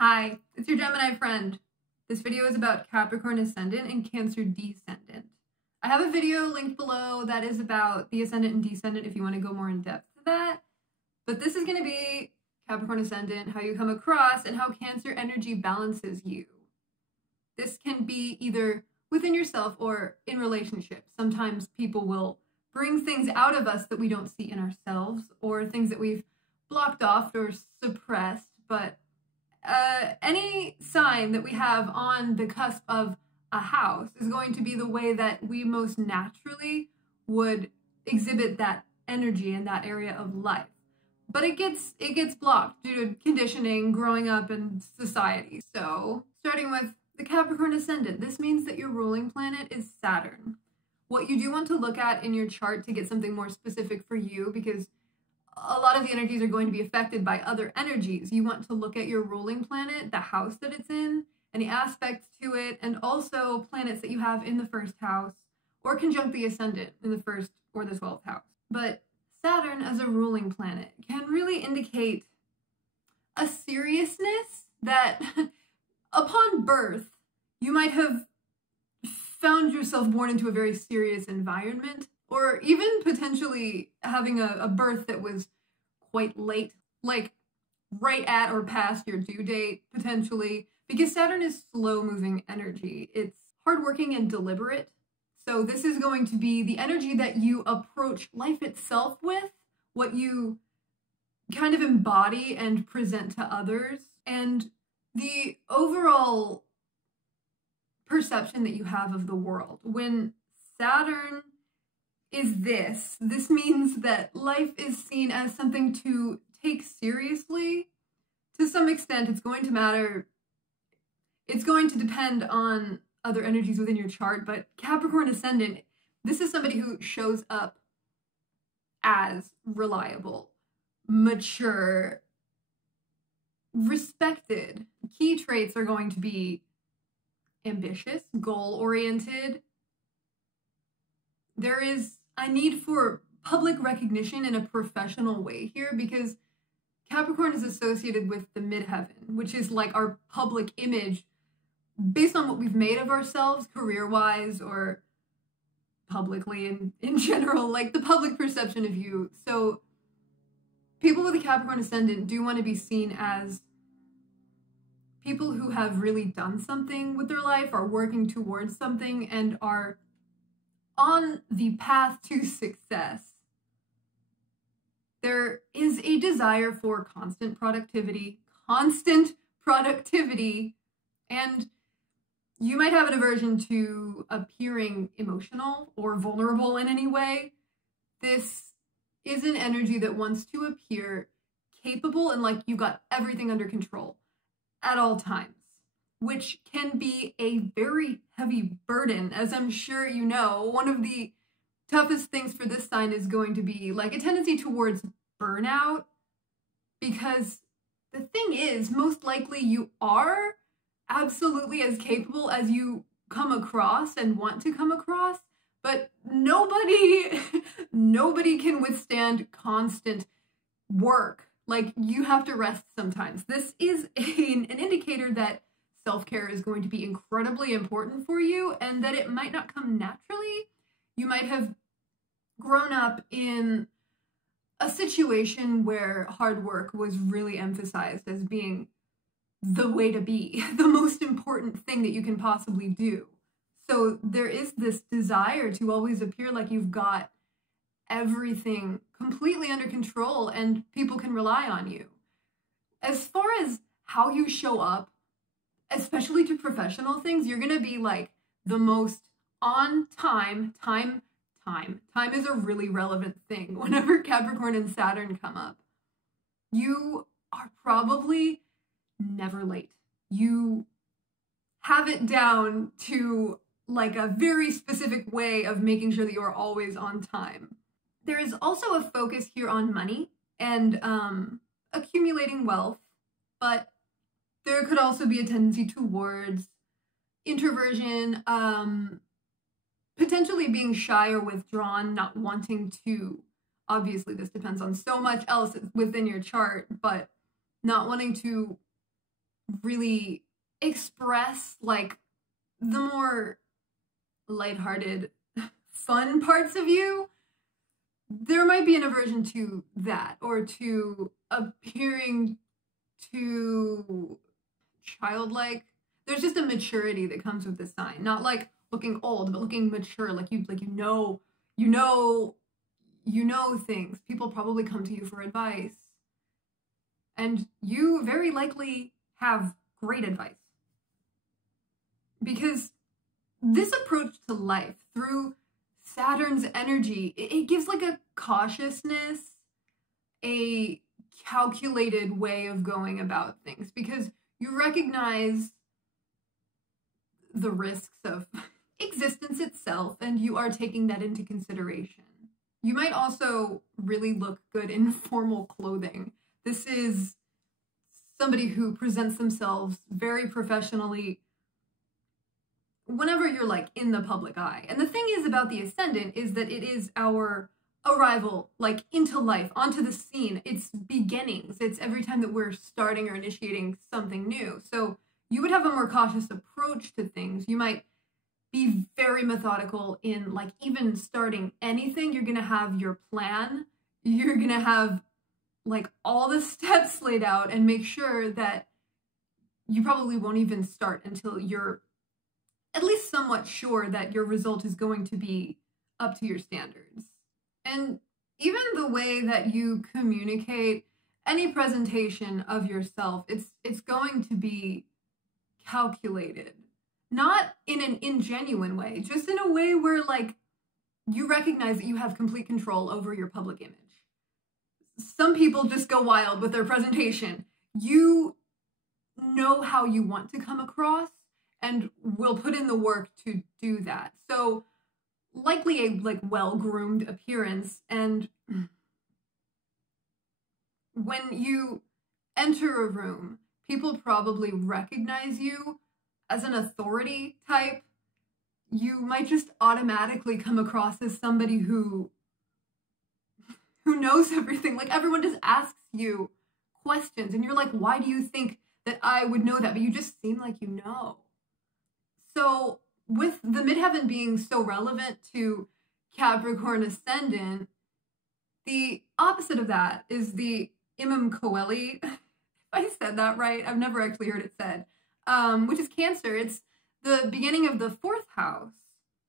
Hi, it's your Gemini friend. This video is about Capricorn Ascendant and Cancer Descendant. I have a video linked below that is about the Ascendant and Descendant if you want to go more in depth to that. But this is going to be Capricorn Ascendant, how you come across, and how Cancer energy balances you. This can be either within yourself or in relationships. Sometimes people will bring things out of us that we don't see in ourselves, or things that we've blocked off or suppressed, but any sign that we have on the cusp of a house is going to be the way that we most naturally would exhibit that energy in that area of life. But it gets blocked due to conditioning, growing up in society. So, starting with the Capricorn Ascendant, this means that your ruling planet is Saturn. What you do want to look at in your chart to get something more specific for you, because a lot of the energies are going to be affected by other energies. You want to look at your ruling planet, the house that it's in, any aspects to it, and also planets that you have in the first house, or conjunct the ascendant in the first or the 12th house. But Saturn as a ruling planet can really indicate a seriousness that upon birth, you might have found yourself born into a very serious environment, or even potentially having a birth that was quite late, like right at or past your due date, potentially, because Saturn is slow-moving energy. It's hardworking and deliberate. So this is going to be the energy that you approach life itself with, what you kind of embody and present to others, and the overall perception that you have of the world. When Saturn is this means that life is seen as something to take seriously. To some extent, it's going to matter. It's going to depend on other energies within your chart, but Capricorn Ascendant, this is somebody who shows up as reliable, mature, respected. Key traits are going to be ambitious, goal-oriented. There is a need for public recognition in a professional way here, because Capricorn is associated with the midheaven, which is like our public image based on what we've made of ourselves career-wise or publicly in general, like the public perception of you. So people with a Capricorn Ascendant do want to be seen as people who have really done something with their life, are working towards something, and are on the path to success. There is a desire for constant productivity, and you might have an aversion to appearing emotional or vulnerable in any way. This is an energy that wants to appear capable and like you got everything under control at all times, which can be a very heavy burden, as I'm sure you know. One of the toughest things for this sign is going to be like a tendency towards burnout, because the thing is, most likely you are absolutely as capable as you come across and want to come across, but nobody can withstand constant work. Like, you have to rest sometimes. This is an indicator that self-care is going to be incredibly important for you, and that it might not come naturally. You might have grown up in a situation where hard work was really emphasized as being the way to be, the most important thing that you can possibly do. So there is this desire to always appear like you've got everything completely under control and people can rely on you. As far as how you show up, especially to professional things, you're going to be like the most on time. Time is a really relevant thing whenever Capricorn and Saturn come up. You are probably never late. You have it down to like a very specific way of making sure that you are always on time. There is also a focus here on money and accumulating wealth, but there could also be a tendency towards introversion, potentially being shy or withdrawn, not wanting to, obviously this depends on so much else within your chart, but not wanting to really express like the more lighthearted, fun parts of you, there might be an aversion to that, or to appearing too childlike. There's just a maturity that comes with this sign. Not like looking old, but looking mature, like you know things. People probably come to you for advice. And you very likely have great advice. Because this approach to life through Saturn's energy, it gives like a cautiousness, a calculated way of going about things, because you recognize the risks of existence itself, and you are taking that into consideration. You might also really look good in formal clothing. This is somebody who presents themselves very professionally whenever you're like in the public eye. And the thing is about the ascendant is that it is our arrival like into life, onto the scene. It's beginnings. It's every time that we're starting or initiating something new. So you would have a more cautious approach to things. You might be very methodical in like even starting anything. You're going to have your plan. You're going to have like all the steps laid out and make sure that you probably won't even start until you're at least somewhat sure that your result is going to be up to your standards. And even the way that you communicate any presentation of yourself, it's going to be calculated. Not in an ingenuine way, just in a way where like you recognize that you have complete control over your public image. Some people just go wild with their presentation. You know how you want to come across and will put in the work to do that. So likely a like well-groomed appearance, and when you enter a room, people probably recognize you as an authority type. You might just automatically come across as somebody who knows everything. Like everyone just asks you questions and you're like, why do you think that I would know that? But you just seem like you know. So with the midheaven being so relevant to Capricorn Ascendant, the opposite of that is the Imam Coeli. If I said that right, I've never actually heard it said, which is Cancer. It's the beginning of the 4th house.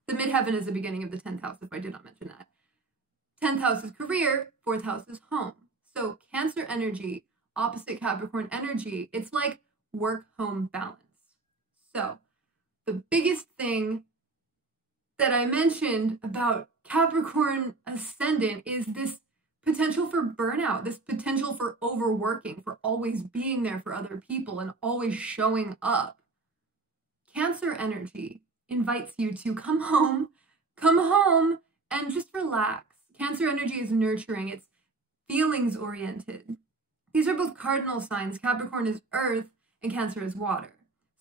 The midheaven is the beginning of the 10th house, if I did not mention that. 10th house is career, 4th house is home. So Cancer energy, opposite Capricorn energy, it's like work-home balance. So the biggest thing that I mentioned about Capricorn Ascendant is this potential for burnout, this potential for overworking, for always being there for other people and always showing up. Cancer energy invites you to come home and just relax. Cancer energy is nurturing. It's feelings oriented. These are both cardinal signs. Capricorn is earth and Cancer is water.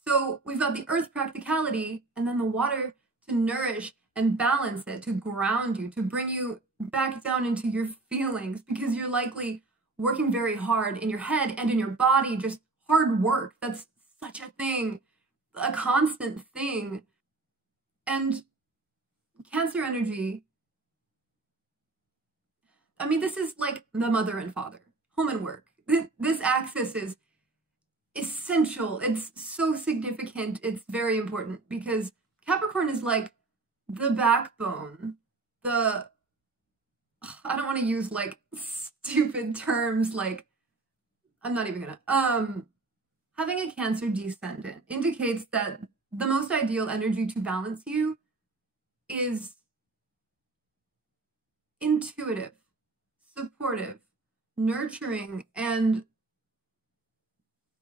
So we've got the earth practicality and then the water to nourish and balance it, to ground you, to bring you back down into your feelings, because you're likely working very hard in your head and in your body, just hard work. That's such a thing, a constant thing. And Cancer energy, I mean, this is like the mother and father, home and work. This axis is essential. It's so significant. It's very important because Capricorn is like the backbone, I don't want to use like stupid terms, like I'm not even gonna, having a Cancer descendant indicates that the most ideal energy to balance you is intuitive, supportive, nurturing, and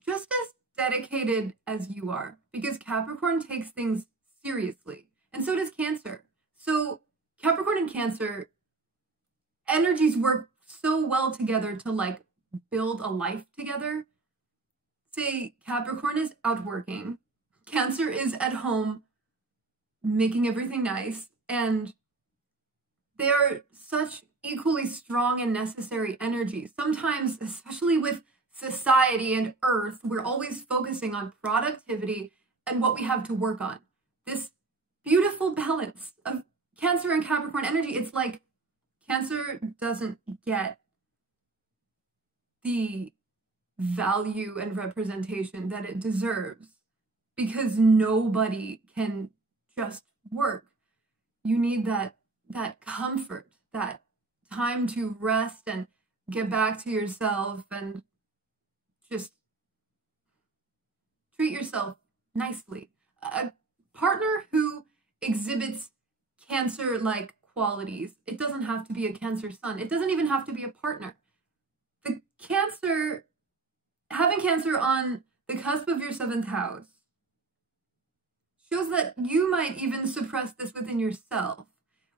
just as dedicated as you are, because Capricorn takes things seriously, and so does Cancer. So Capricorn and Cancer energies work so well together to like build a life together. Say Capricorn is out working, Cancer is at home making everything nice, and they are such equally strong and necessary energies. Sometimes, especially with society and Earth, we're always focusing on productivity and what we have to work on. This beautiful balance of Cancer and Capricorn energy, it's like Cancer doesn't get the value and representation that it deserves because nobody can just work. You need that comfort, that time to rest and get back to yourself and just treat yourself nicely. A partner who exhibits Cancer-like qualities, it doesn't have to be a Cancer sun. It doesn't even have to be a partner. The Cancer, having Cancer on the cusp of your 7th house shows that you might even suppress this within yourself,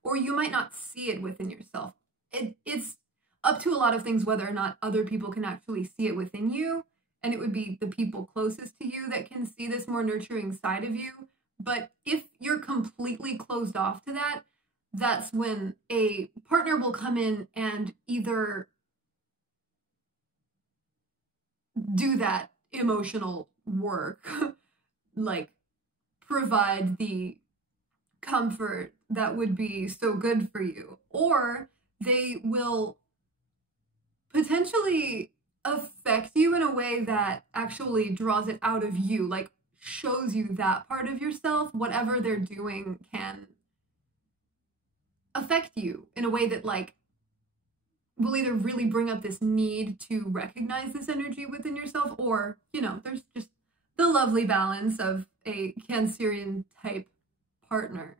or you might not see it within yourself. It's up to a lot of things whether or not other people can actually see it within you, and it would be the people closest to you that can see this more nurturing side of you. But if you're completely closed off to that, that's when a partner will come in and either do that emotional work, like provide the comfort that would be so good for you, or they will potentially affect you in a way that actually draws it out of you, like shows you that part of yourself. Whatever they're doing can affect you in a way that like will either really bring up this need to recognize this energy within yourself, or, you know, there's just the lovely balance of a Cancerian type partner.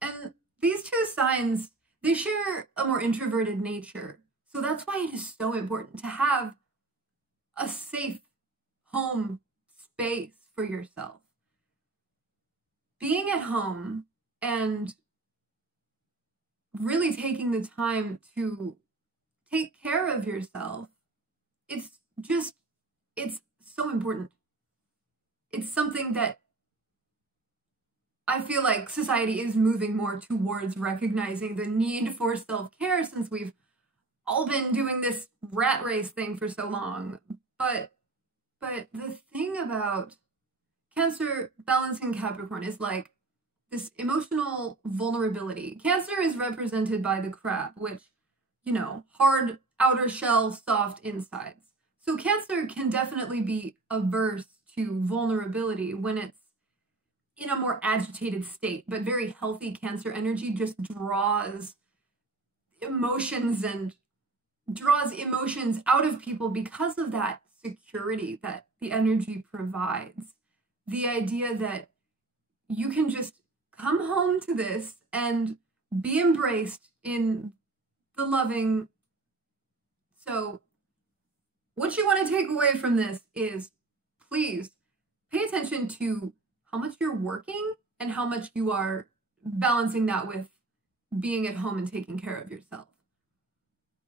And these two signs, they share a more introverted nature. So that's why it is so important to have a safe home space for yourself. Being at home and really taking the time to take care of yourself, it's so important. It's something that I feel like society is moving more towards recognizing the need for self-care since we've all been doing this rat race thing for so long. But the thing about Cancer balancing Capricorn is like this emotional vulnerability. Cancer is represented by the crab, which, you know, hard outer shell, soft insides. So Cancer can definitely be averse to vulnerability when it's in a more agitated state, but very healthy Cancer energy just draws emotions out of people because of that security that the energy provides. The idea that you can just come home to this and be embraced in the loving. So what you want to take away from this is, please pay attention to how much you're working and how much you are balancing that with being at home and taking care of yourself.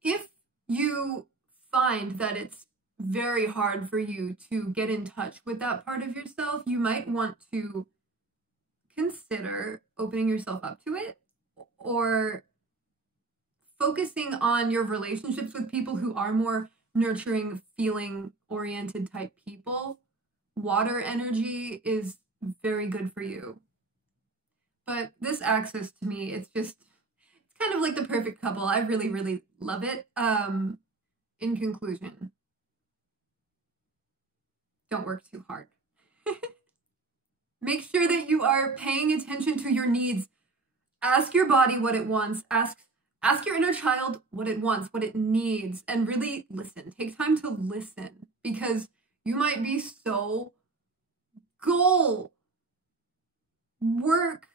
If you find that it's very hard for you to get in touch with that part of yourself, you might want to consider opening yourself up to it, or focusing on your relationships with people who are more nurturing, feeling-oriented type people. Water energy is very good for you. But this axis, to me, it's kind of like the perfect couple. I really, really love it. In conclusion, don't work too hard. Make sure that you are paying attention to your needs. Ask your body what it wants. Ask your inner child what it wants, what it needs, and really listen. Take time to listen, because you might be so goal, work,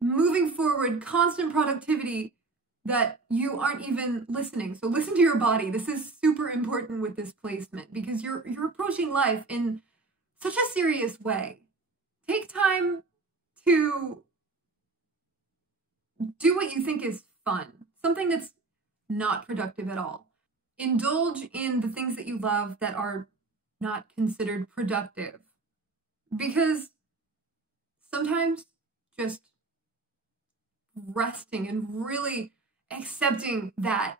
moving forward, constant productivity, that you aren't even listening. So listen to your body. This is super important with this placement, because you're approaching life in such a serious way. Take time to do what you think is fun, something that's not productive at all. Indulge in the things that you love that are not considered productive, because sometimes just resting and really accepting that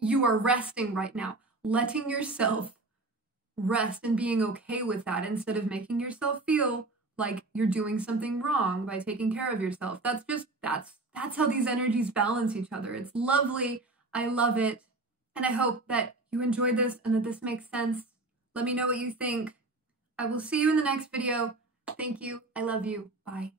you are resting right now, letting yourself rest and being okay with that instead of making yourself feel like you're doing something wrong by taking care of yourself. That's how these energies balance each other. It's lovely. I love it. And I hope that you enjoyed this and that this makes sense. Let me know what you think. I will see you in the next video. Thank you. I love you. Bye.